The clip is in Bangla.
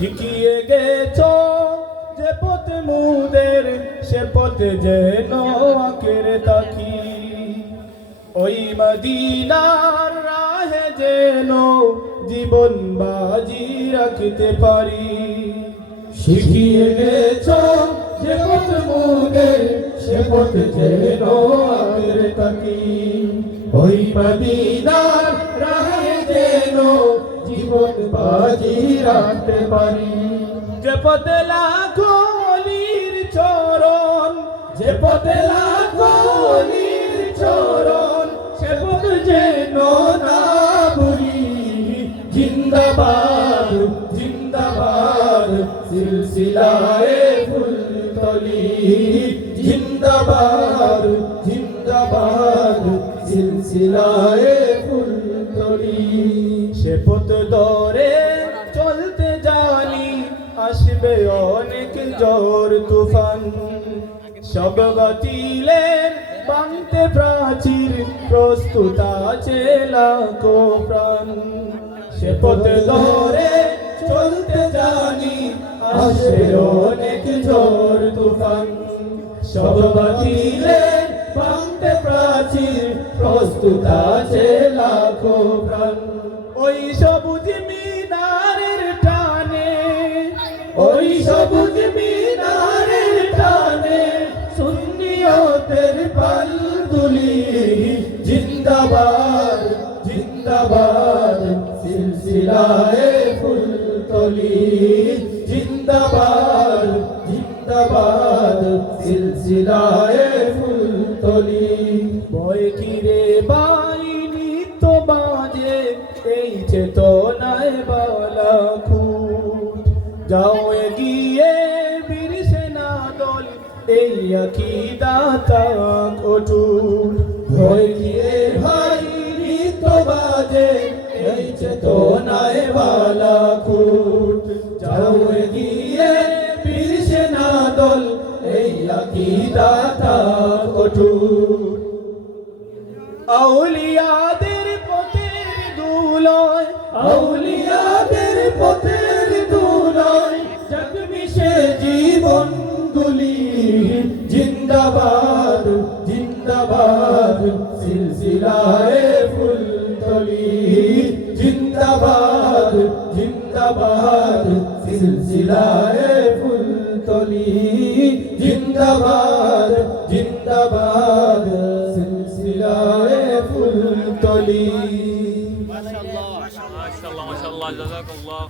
শিখিয়ে গেছো যে পথ মুদের সে পথে যেন আঁকের তাকি ওই মদিনার রাহে যেন জীবন বাজি রাখতে পারি শিখিয়ে গেছো যে পথ মুদের সে পথ যেন আঁকের তাকি ওই মদিনার রাহে যেন জীবন বাজি রাখতে পারি যে পথে লাখো অলির চরণ যে পথে লাখো অলির চরণ সে পথ যেন না ভুলি জিন্দাবাদ জিন্দাবাদ সিলসিলায়ে ফুলতলি জিন্দাবাদ জিন্দাবাদ সিলসিলায়ে ফুলতলি সে পথ ধরে চলতে জানি আসবে অনেক ঝড় তুফান সব বাতিলের ভাঙতে প্রাচীর প্রস্তুত আছে লাখো প্রাণ সে পথ ধরে চলতে জানি আসবে অনেক ঝড় তুফান সব বাতিলের ভাঙতে প্রাচীর প্রস্তুত আছে লাখো প্রাণ ওই সবুজ মিনারের টানে ওই সবুজ মিনারের টানে সুন্নিয়তের পালতুলি জিন্দাবাদ জিন্দাবাদ সিলসিলায়ে ফুলতলি জিন্দাবাদ জিন্দাবাদ সিলসিলায়ে ফুলতলি বয় কিরে বাইনি তো বাজে এই চেতনায় বালাকুট যাও এগিয়ে বীর সেনা দল এই আকীদা তাক অটুট বয় কিরে বাইনি তো বাজে এই চেতনায় বালাকুট যাও এগিয়ে বীর সেনা দল এই আকীদা তাক অটুট আউলিয়াদের পথের ধুলোয় আউলিয়াদের পথের ধুলোয় জগমিশে জীবন গুলি জিন্দাবাদ জিন্দাবাদ সিলসিলায়ে ফুলতলি জিন্দাবাদ জিন্দাবাদ সিলসিলায়ে ফুলতলি জিন্দাবাদ জিন্দাবাদ সিলসিলায়ে ফুলতলি মাশাআল্লাহ মাশাআল্লাহ জাযাকাল্লাহ